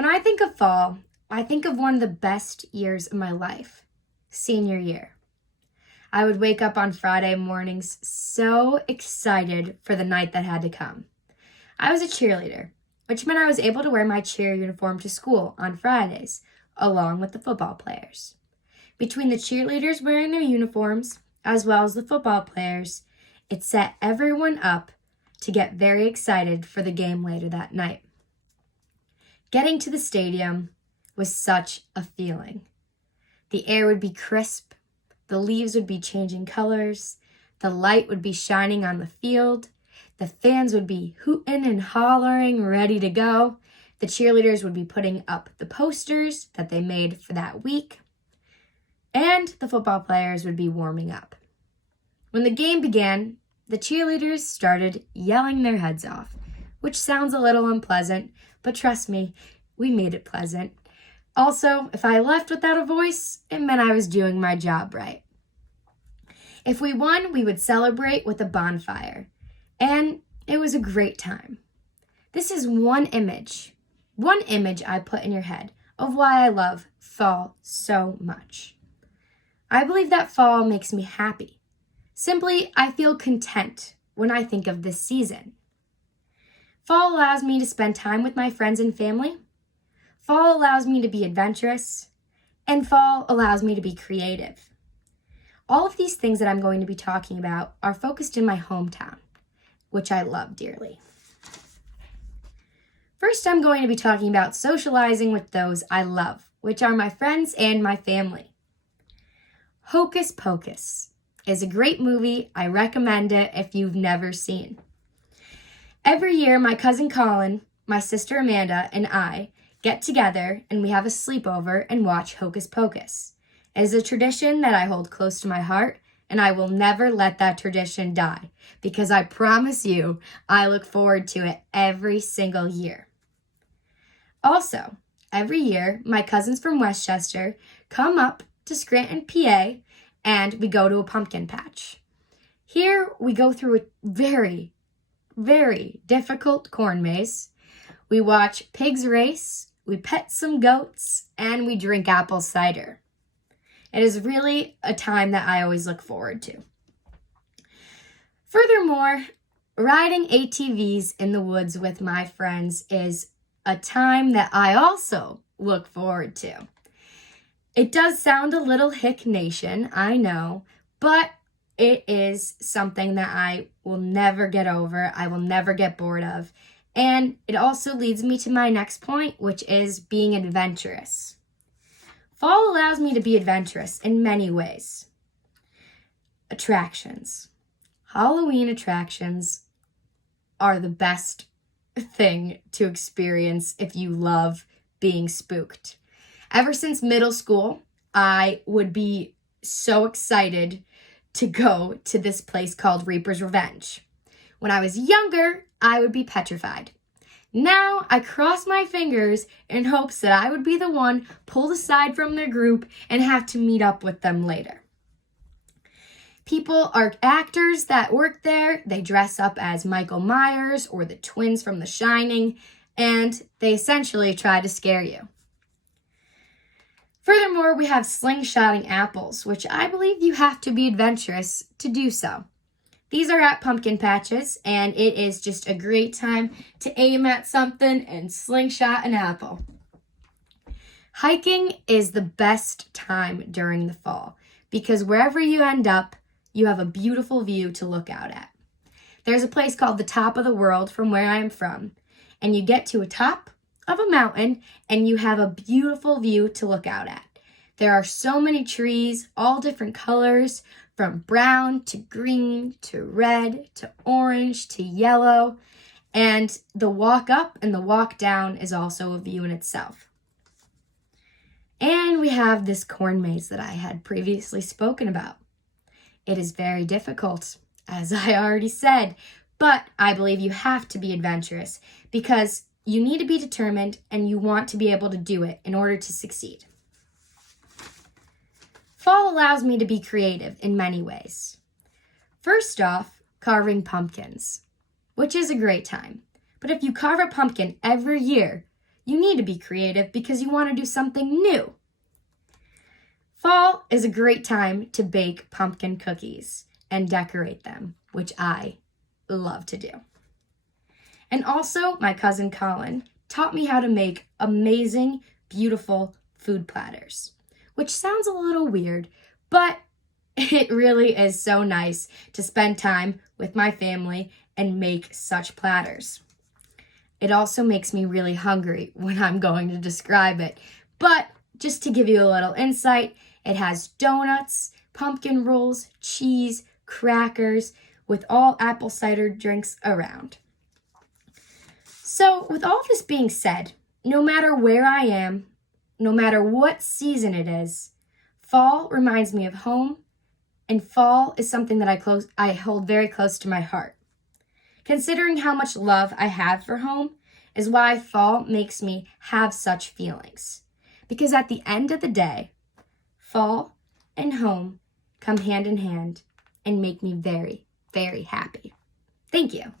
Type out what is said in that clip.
When I think of fall, I think of one of the best years of my life, senior year. I would wake up on Friday mornings so excited for the night that had to come. I was a cheerleader, which meant I was able to wear my cheer uniform to school on Fridays, along with the football players. Between the cheerleaders wearing their uniforms, as well as the football players, it set everyone up to get very excited for the game later that night. Getting to the stadium was such a feeling. The air would be crisp, the leaves would be changing colors, the light would be shining on the field, the fans would be hooting and hollering, ready to go. The cheerleaders would be putting up the posters that they made for that week, and the football players would be warming up. When the game began, the cheerleaders started yelling their heads off, which sounds a little unpleasant, but trust me, we made it pleasant. Also, if I left without a voice, it meant I was doing my job right. If we won, we would celebrate with a bonfire, and it was a great time. This is one image I put in your head of why I love fall so much. I believe that fall makes me happy. Simply, I feel content when I think of this season. Fall allows me to spend time with my friends and family. Fall allows me to be adventurous. And fall allows me to be creative. All of these things that I'm going to be talking about are focused in my hometown, which I love dearly. First, I'm going to be talking about socializing with those I love, which are my friends and my family. Hocus Pocus is a great movie. I recommend it if you've never seen. Every year, my cousin Colin, my sister Amanda, and I get together and we have a sleepover and watch Hocus Pocus. It is a tradition that I hold close to my heart, and I will never let that tradition die because I promise you, I look forward to it every single year. Also, every year, my cousins from Westchester come up to Scranton, PA, and we go to a pumpkin patch. Here, we go through a very, very difficult corn maze. We watch pigs race, we pet some goats, and we drink apple cider. It is really a time that I always look forward to. Furthermore, riding ATVs in the woods with my friends is a time that I also look forward to. It does sound a little hick nation, I know, but it is something that I will never get over, I will never get bored of, and it also leads me to my next point, which is being adventurous. Fall allows me to be adventurous in many ways. Attractions. Halloween attractions are the best thing to experience if you love being spooked. Ever since middle school, I would be so excited to go to this place called Reaper's Revenge. When I was younger, I would be petrified. Now, I cross my fingers in hopes that I would be the one pulled aside from their group and have to meet up with them later. People are actors that work there. They dress up as Michael Myers or the twins from The Shining, and they essentially try to scare you. Furthermore, we have slingshotting apples, which I believe you have to be adventurous to do so. These are at pumpkin patches, and it is just a great time to aim at something and slingshot an apple. Hiking is the best time during the fall because wherever you end up, you have a beautiful view to look out at. There's a place called the Top of the World from where I am from, and you get to a top of a mountain and you have a beautiful view to look out at. There are so many trees, all different colors, from brown to green to red to orange to yellow, and the walk up and the walk down is also a view in itself. And we have this corn maze that I had previously spoken about. It is very difficult, as I already said, but I believe you have to be adventurous because you need to be determined and you want to be able to do it in order to succeed. Fall allows me to be creative in many ways. First off, carving pumpkins, which is a great time. But if you carve a pumpkin every year, You need to be creative because you want to do something new. Fall is a great time to bake pumpkin cookies and decorate them, which I love to do. And also, my cousin Colin taught me how to make amazing, beautiful food platters, which sounds a little weird, but it really is so nice to spend time with my family and make such platters. It also makes me really hungry when I'm going to describe it, but just to give you a little insight, it has donuts, pumpkin rolls, cheese, crackers, with all apple cider drinks around. So, with all this being said, no matter where I am, no matter what season it is, fall reminds me of home, and fall is something that I hold very close to my heart. Considering how much love I have for home is why fall makes me have such feelings. Because at the end of the day, fall and home come hand in hand and make me very, very happy. Thank you.